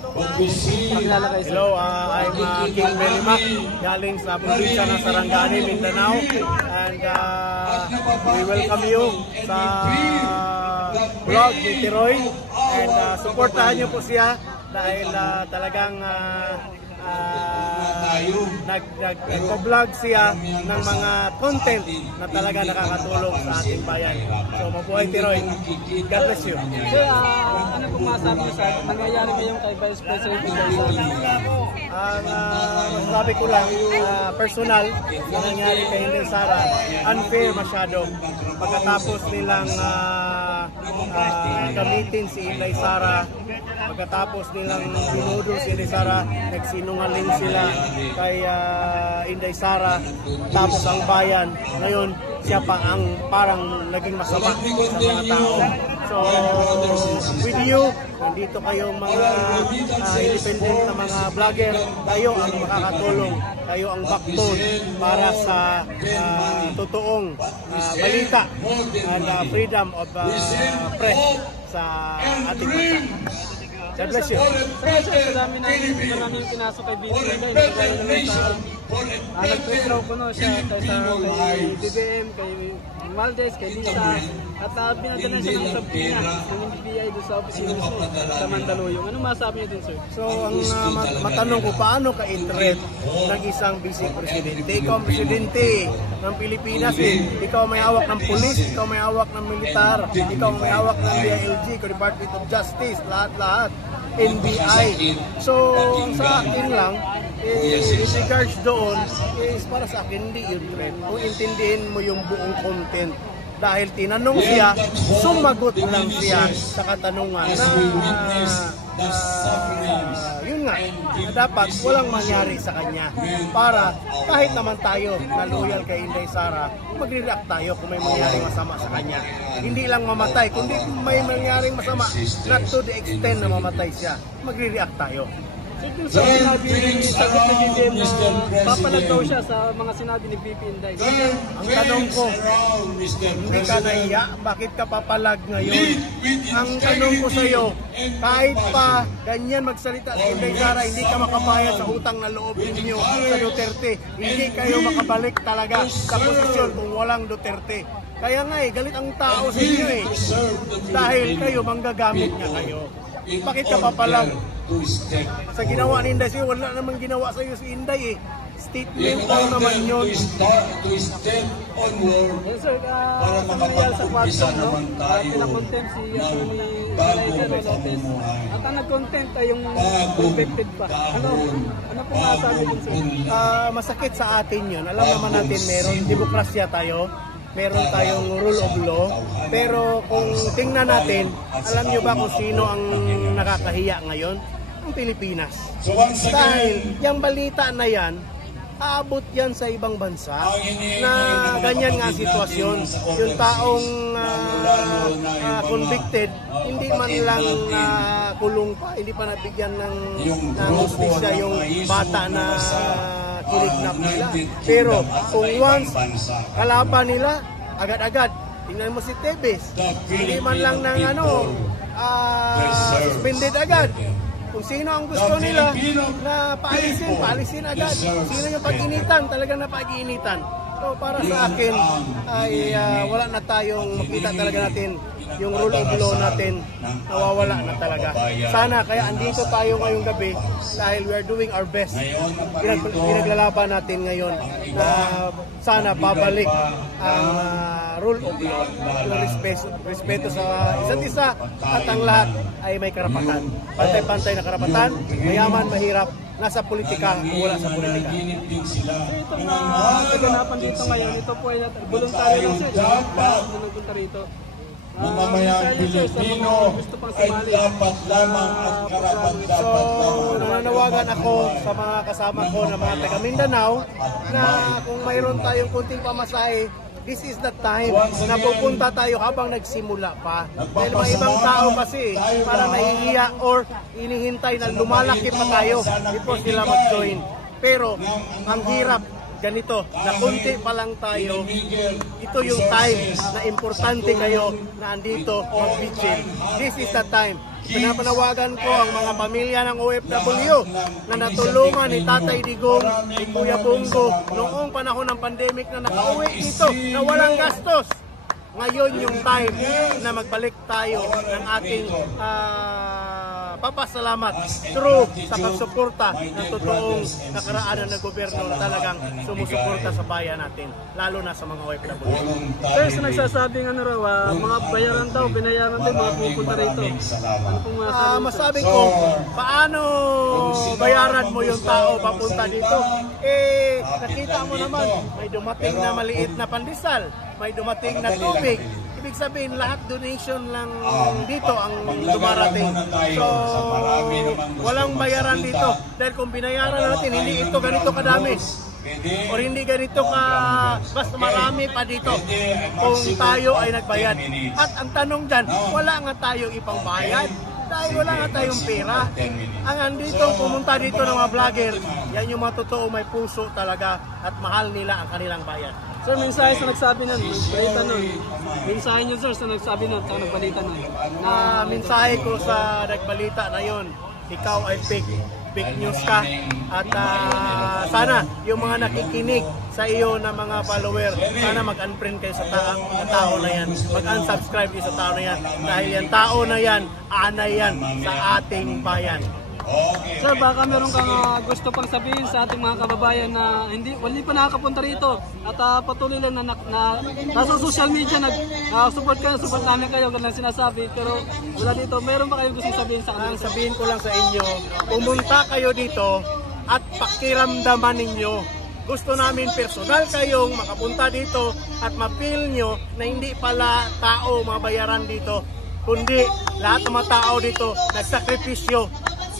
Hello, I'm King Belimac, galing sa probinsya ng Sarangani, Mindanao, and we welcome you sa vlog ni Tiroy, and supportahan niyo po siya dahil talagang nag-vlog siya ng mga content na talaga nakakatulong sa ating bayan. So mabuhay Tiroy. God bless you. So, ano pong masabi niyo sa nangyayari ngayon kay Vice President masasabi ko lang, personal na nangyari kay Inday Sara, unfair masyado. Pagkatapos nilang gamitin si Inday Sara, pagkatapos nilang binudol si Inday Sara, nagsinungaling sila kay Inday Sara, tapos ang bayan, ngayon siya pa ang parang naging masama sa mga tao. So, with you, nandito kayong mga independent na mga vlogger, kayo ang makakatulong, kayo ang backbone para sa totoong balita and freedom of press sa ating bansa. God bless you. Sa dami maraming pinasok kay Bini nag-trail ko siya kay BBM, kay Valdez, kay Lisa, at pinadala siya ng sabi niya ng NBI doon sa opisina mismo sa Mandaluyong. Ano masabi niyo din, sir? So, ang matanong ko, paano ka-interest ng isang vice presidente? Ikaw ang presidente ng Pilipinas, ikaw may hawak ng pulis, ikaw may hawak ng militar, ikaw may hawak ng DILG, Department of Justice, lahat-lahat, NBI. So, sa akin lang, in regards doon, is para sa akin hindi yun trend. Kung intindihin mo yung buong content, dahil tinanong siya, sumagot lang siya sa katanungan yun nga, na dapat walang mangyari sa kanya para kahit naman tayo na loyal kay Inday Sara, magre-react tayo kung may mangyaring masama sa kanya. Hindi lang mamatay, kundi may mangyaring masama, not to the extent na mamatay siya, magre-react tayo. Siguro sa sinabi ni sagot ni BBM na papalag daw siya sa mga sinabi ni VP Inday. Ang tanong ko, hindi ka nahiya? Bakit ka papalag ngayon? Ang tanong ko sa iyo, kahit pa ganyan magsalita si Inday Sara, hindi ka makabayad sa utang na loob ninyo sa Duterte. Hindi kayo makabalik talaga sa posisyon kung walang Duterte. Kaya nga galit ang tao sa inyo dahil kayo manggagamit nga kayo. Bakit ka papalag? Sa ginawa ni Inday, wala namang ginawa sa iyo si Inday Statement lang naman yun. To step onward para makapagpapit sa naman tayo pinakontent si bagong pamumuhay. At ang nag-content ay yung convicted pa. Ano po masasabi din sir? Masakit sa atin yun. Alam naman natin meron demokrasya tayo. Meron tayong rule of law. Pero kung tingnan natin, alam nyo ba kung sino ang nakakahiya ngayon? Ang Pilipinas. Dahil yung balita na yan, aabot yan sa ibang bansa na ganyan nga sitwasyon. Yung taong convicted, hindi man lang kulong pa, hindi pa nabigyan ng hustisya yung bata na kinidnap nila. Pero kung once kalaban nila, agad-agad, tingnan mo si Tebes, hindi man lang ng suspended agad. Kung sino ang gusto nila na paalisin agad. Sino yung pag-initan, talagang napag-iinitan. So para sa akin ay wala na tayong makita talaga natin yung rule of law natin, nawawala na talaga. Sana kaya andito tayo ngayong gabi dahil we are doing our best. Pinaglalaban natin ngayon na sana babalik ang rule of law, yung respeto sa isa't isa at ang lahat ay may karapatan. Pantay-pantay na karapatan, mayaman, mahirap, nasa politika, wala sa politika. Itong kaganapan dito ngayon, ito po ay voluntaryo lang siya. Nagpunta rito. Mamamayang Pilipino ay dapat lamang at karapat-dapat So, nananawagan ako sa mga kasama ko na mga taga Mindanao na kung mayroon tayong kunting pamasahe, this is the time na pupunta tayo habang nagsimula pa. Dahil mga ibang tao kasi para nahihiya or inihintay na lumalaki pa tayo before sila mag-join. Pero ang hirap ganito, na kunti pa lang tayo, ito yung time na importante kayo na andito mag-vigil. This is the time. pinapanawagan ko ang mga pamilya ng OFW na natulungan ni Tatay Digong, ni Kuya Bongo noong panahon ng pandemic na nakauwi dito na walang gastos. Ngayon yung time na magbalik tayo ng ating papasalamat through sa pagsuporta ng totoong nakaraanan na gobyerno na talagang sumusuporta sa bayan natin, lalo na sa mga OFW. Sir, sa nagsasabing mga bayaran daw, binayaran din mga pupunta rito. Ano pong masabi ko, paano bayaran mo yung tao papunta dito? Nakita mo naman, may dumating na maliit na pandesal, may dumating na tubig. Ibig sabihin, lahat donation lang dito ang dumarating. So, walang bayaran dito. Dahil kung binayaran natin, hindi ito ganito kadami. O hindi ganito ka, basta marami pa dito kung tayo ay nagbayad. At ang tanong dyan, wala nga tayong ipangbayad. Dahil wala nga tayong pera. Ang andito, pumunta dito ng mga vlogger, yan yung mga totoo may puso talaga at mahal nila ang kanilang bayan. Sir, mensahe sa nagsabi nun, balita nun. Mensahe nyo, sir, sa nagsabi nun, sa nagbalita nun. Mensahe ko sa nagbalita na yun, ikaw ay fake news ka. At sana yung mga nakikinig sa iyo na mga follower, sana mag-unfriend kayo sa tao na yan. Mag-unsubscribe kayo sa tao na yan. Dahil yan tao na yan, anay yan sa ating bayan. Sir, baka meron kang gusto pang sabihin sa ating mga kababayan na hindi pa nakakapunta rito at patuloy lang na nasa social media support namin kayo, ganun sinasabi, pero wala dito. Meron ba kayong gusto sabihin sa kanila? Sabihin ko lang sa inyo, pumunta kayo dito at pakiramdaman ninyo. Gusto namin personal kayong makapunta dito at ma-feel nyo na hindi pala tao mabayaran dito, kundi lahat ng mga tao dito nagsakripisyo.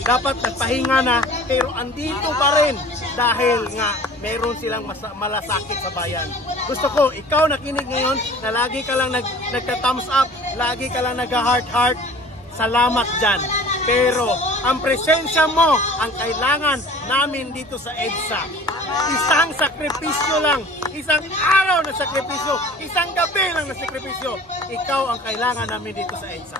Dapat nagpahinga na, pero andito pa rin dahil nga meron silang malasakit sa bayan. Gusto ko, ikaw nakinig ngayon na lagi ka lang nagka-thumbs up, lagi ka lang nag-heart, salamat dyan. Pero ang presensya mo ang kailangan namin dito sa EDSA. Isang sakripisyo lang, isang araw na sakripisyo, isang gabi lang na sakripisyo. Ikaw ang kailangan namin dito sa EDSA.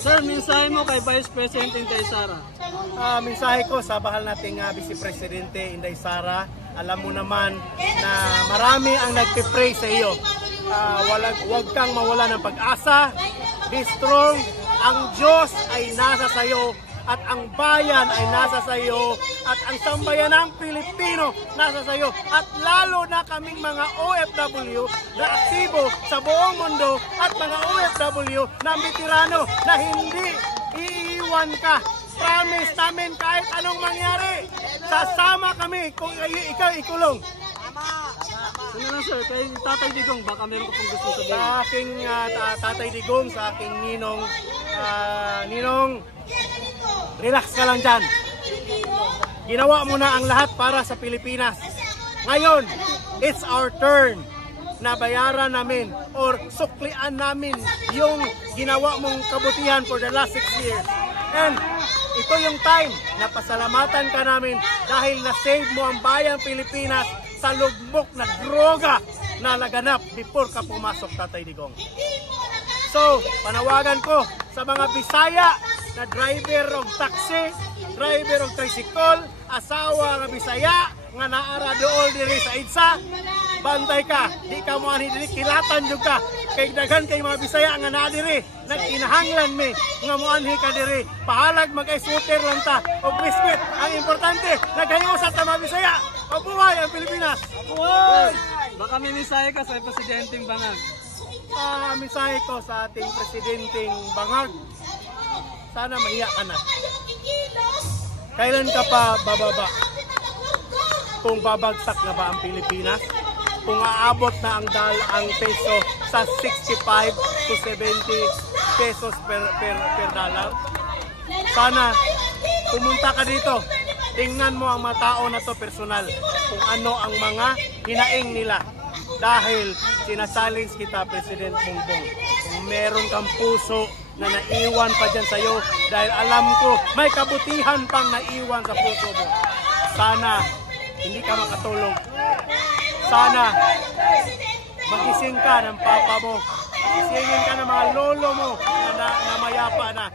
Sir, mensahe mo kay Vice President Inday Sara? Mensahe ko sa bahal nating Vice Presidente Inday Sara, alam mo naman na marami ang nagpipray sa iyo. Huwag kang mawala ng pag-asa, be strong, ang Diyos ay nasa sa iyo at ang bayan ay nasa sa iyo at ang sambayanang Pilipino nasa sa iyo at lalo na kaming mga OFW na aktibo sa buong mundo at mga OFW na veterano na hindi iiwan ka. Promise namin kahit anong mangyari, sasama kami kung ikaw ikulong. Ano lang, sir, kay Tatay Digong, baka meron ka pong gusto sabihin? Sa aking Tatay Digong, sa aking ninong, relax ka lang dyan. Ginawa mo na ang lahat para sa Pilipinas. Ngayon, it's our turn na bayaran namin or suklian namin yung ginawa mong kabutihan for the last 6 years. And ito yung time na pasalamatan ka namin dahil na-save mo ang bayang Pilipinas sa lugmok na droga na naganap before ka pumasok, Tatay Digong. So, panawagan ko sa mga Bisaya na driver og taxi, driver og tricycle, asawa nga Bisaya nga naara dool diri sa EDSA, bantay ka, di ka mo ani diri kilatan jud ka kay daghan kay mga Bisaya nga naa diri, nagkinahanglan mi nga mo anhi ka diri, pahalag magay-scooter lang ta og biskwit. Ang importante, naghayo sa mga Bisaya. Mabuhay ang Pilipinas. Mabuhay! Baka may mensahe ka sa Presidenteng Bangag. Mensahe ko sa ating Presidenteng Bangag, sana mahiya ka na. Kailan ka pa bababa? Kung babagsak na ba ang Pilipinas? Kung aabot na ang peso sa 65 to 70 pesos per dollar? Sana pumunta ka dito. Tingnan mo ang mga tao na to personal. Kung ano ang mga hinaing nila. Dahil sinasalins kita, President Bongbong. Kung meron kang puso na naiwan pa dyan sa'yo, dahil alam ko may kabutihan pang naiwan sa puso mo. Sana hindi ka makatulog. Sana magising ka ng papa mo isingin ka ng mga lolo mo na mayapa na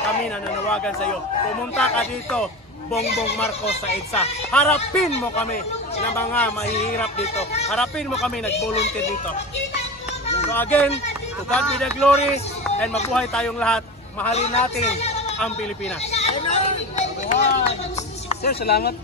kami na nanawagan sa iyo. Pumunta ka dito, Bongbong Marcos sa EDSA. Harapin mo kami na mga mahihirap dito. Harapin mo kami nag-volunteer dito. So again, to God be the glory and mabuhay tayong lahat. Mahalin natin ang Pilipinas. Sir, salamat.